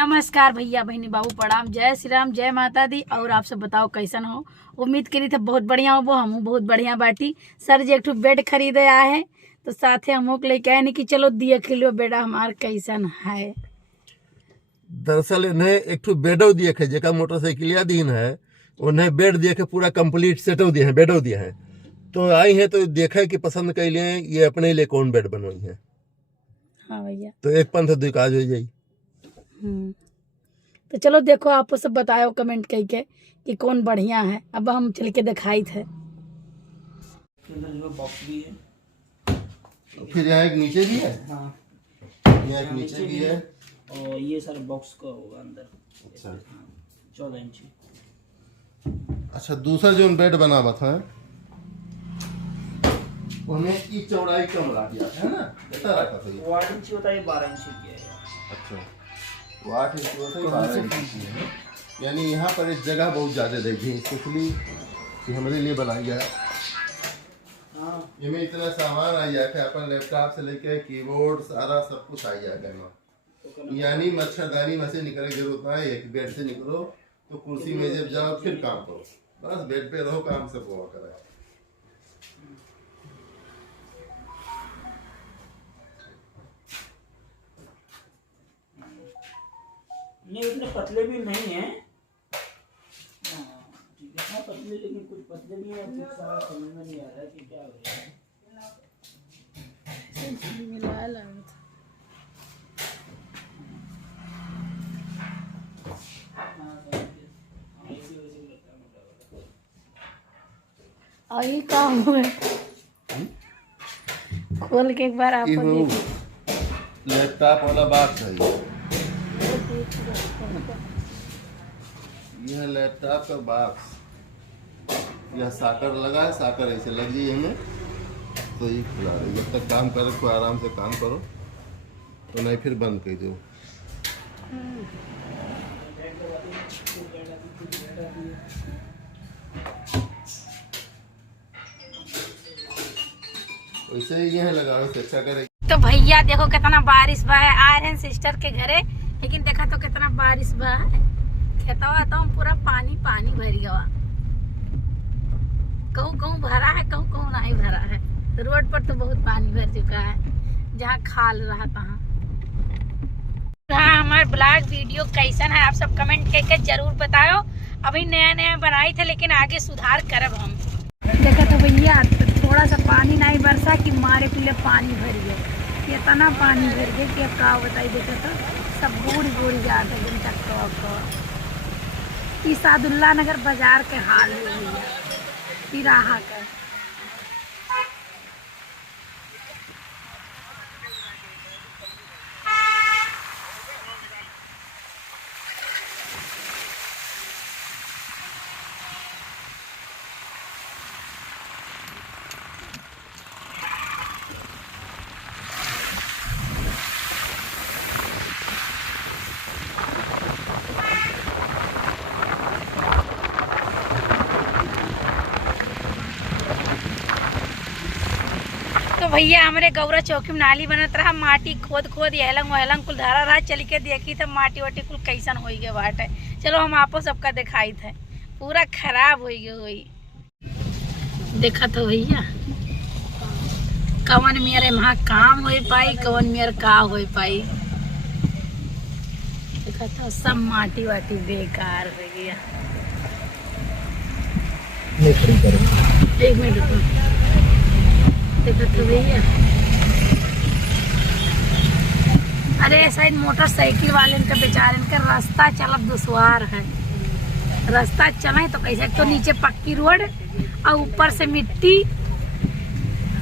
नमस्कार भैया बहनी बाबू प्रणाम, जय श्री राम, जय माता दी। और आप सब बताओ कैसन हो। उम्मीद करी थे बहुत बढ़िया हो। वो हम बहुत बढ़िया बाटी। सर जी एक ठो बेड खरीदे आए हैं तो साथे हम लोग लेके आए नहीं कि चलो देख लो बेड़ा हमार कैसन है। दरअसल इन्हें एक ठो बेडो दिए है जेका मोटरसाइकिलिया दीन है, उन्हें बेड दिए के पूरा कंप्लीट सेटो दिए है, बेडो दिए है। तो आई है तो देखे कि पसंद कर लिए ये अपने लिए कौन बेड बनवाई है। हाँ भैया, तो एक पंथ दो काज हो जाई। तो चलो देखो, आप सब बताओ कमेंट करके कि कौन बढ़िया है। अब हम चल के दिखाई थे। बॉक्स भी है, फिर यहाँ एक नीचे भी है। हाँ यहाँ एक नीचे भी है और ये सर बॉक्स का होगा अंदर। अच्छा 14 इंची। अच्छा, दूसरा जो बेड बनावा था उन्हें की चौड़ाई कम रख दिया है ना, कितना रखा था ये? 8 इंची होता है, 12 इंची किया है। अच्छा, वो 8 इंच होता है, 12 इंच है। यानी यहाँ पर एक जगह बहुत ज़्यादा रहेगी, इसलिए कि हमारे लिए बनाई गया। हाँ ये में इतना सामान आ गया कि अपन लैपटॉप से लेके कीबोर्ड सारा सब कुछ आ गया करना। यानी मच्छरदानी में से निकलने की जरूरत नहीं है कि बेड से निकलो तो कुर्सी में जब जाओ फिर काम करो, बस बेड पे रहो, काम सब हुआ करे। नहीं इतने पतले भी नहीं है। ठीक है, हाँ पतले, लेकिन कुछ पतले भी है, कुछ सारा समझ में नहीं आ रहा है कि क्या हो रहा है। और ये काम हुआ खोल के एक बार आप लैपटॉप वाला बात है। यह लैपटॉप का बॉक्स, यह साकर लगा है, साकर ऐसे लग जाइए हमें तो ये खुला रहे। जब तक काम करे को आराम से काम करो, तो नहीं फिर बंद कर दो। वैसे ही यह लगाओ तो अच्छा करे। तो भैया देखो कितना बारिश बा है। आए हैं सिस्टर के घरे, लेकिन देखा तो कितना बारिश बा है। खेतवा तो पूरा पानी पानी भर गया। कहूँ कहूँ भरा है, कहूँ कहूँ नहीं भरा है। रोड पर तो बहुत पानी भर चुका है, जहाँ खाल रहा तहाँ। हाँ, हमारे ब्लॉग वीडियो कैसन है आप सब कमेंट करके जरूर बताओ। अभी नया नया बनाई थे, लेकिन आगे सुधार करब हम। देखा तो भैया थोड़ा सा पानी नहीं बरसा कि मारे पीले पानी भर गया। इतना पानी भर गया कि अब क्या बताई। देखा तो सब बूढ़ी बूढ़ी जाते एकदम चक्कर। ई सादुल्ला नगर बाजार के हाल है भैया, तिराहा का। तो भैया हमारे गौरा चौकी में नाली बनत रहा, माटी खोद खोद एलंग वहलंग कुल धारा रहा। चल के देखी तो माटी वाटी कुल कैसन हो गया बाटे। चलो हम आपको सबका दिखाई थे, पूरा खराब हो गया हुई। देखा तो भैया कवन मेरे वहाँ काम हो पाई, कवन मेरे का हो पाई। देखा तो सब माटी वाटी बेकार हो गया। एक मिनट रुको। देखो तो भैया, अरे शायद मोटरसाइकिल वाले का बेचारे का रास्ता चलब दुश्वार है। रास्ता चले तो कैसे, तो नीचे पक्की रोड और ऊपर से मिट्टी।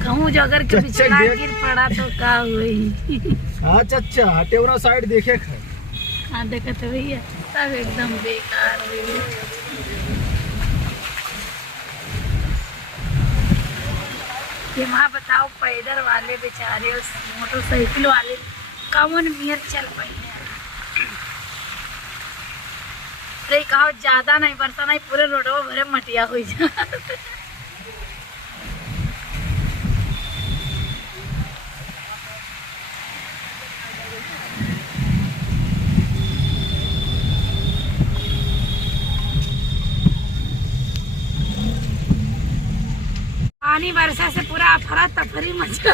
कहूँ जो अगर के पिछला गिर पड़ा तो क्या हुई। हाँ चाचा हटेवरा साइड देखे। हाँ देखो तो भैया सब एकदम बेकार हुई। ये वहाँ बताओ पैदल वाले बेचारे और मोटरसाइकिल वाले कौन मियर चल पाए। अरे कहो ज्यादा नहीं बरसा नहीं, पूरे रोडवा भरे मटिया हुई जा। पानी बरसा से पूरा अफरा तफरी मचा।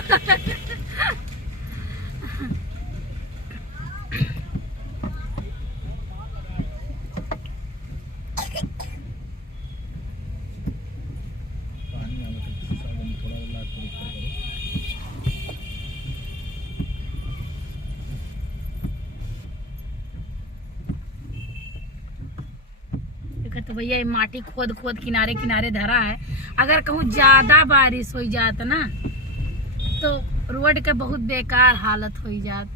तो भैया ये माटी खोद खोद किनारे किनारे धरा है। अगर कहूँ ज्यादा बारिश हो जात ना तो रोड के बहुत बेकार हालत हो जात।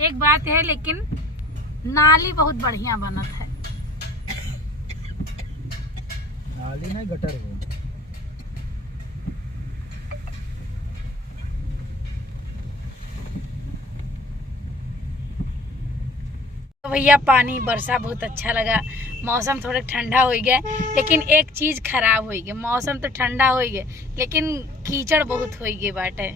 एक बात है लेकिन नाली बहुत बढ़िया बनत है। नाली नहीं गटर हो। तो भैया पानी बरसा बहुत अच्छा लगा। मौसम थोड़ा ठंडा हो गया लेकिन एक चीज खराब हो गई। मौसम तो ठंडा हो गया लेकिन कीचड़ बहुत हो गई बाटे।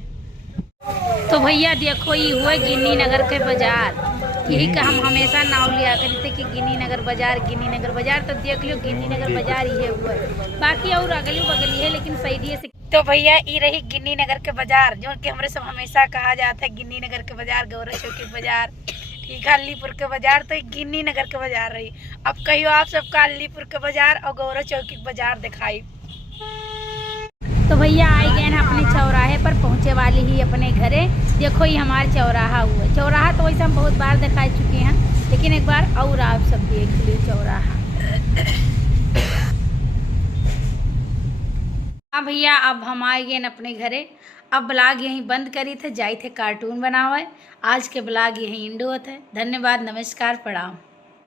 तो भैया देखो ये हुआ गिन्नी नगर के बाजार। यही का हम हमेशा नाव लिया करते थे कि गिन्नी नगर बाजार, गिन्नी नगर बाजार। तो देख लो गिन्नी नगर बाजार ये हुआ है। बाकी और अगली बगली है लेकिन सही से। तो भैया ये रही गिन्नी नगर के बाजार जो कि हमारे सब हमेशा कहा जाता है गिन्नी नगर के बाजार, गौरा चौकी बाजार, ठीक है, अलीपुर के बाजार। तो गिन्नी नगर के बाजार रही। अब कहियो आप सबका अलीपुर के बाजार और गौरा चौकी बाजार दिखाई। तो भैया आई गए ना अपने चौराहे पर, पहुंचे वाली ही अपने घरे। देखो ये हमारा चौराहा हुआ। चौराहा तो वैसे हम बहुत बार दिखा चुके हैं लेकिन एक बार और आप सब देख लो चौराहा। हाँ भैया अब हम आए गए अपने घरे। अब ब्लॉग यहीं बंद करी थे, जाए थे कार्टून बनावे। आज के ब्लॉग यहीं इंडो होते। धन्यवाद, नमस्कार, प्रणाम।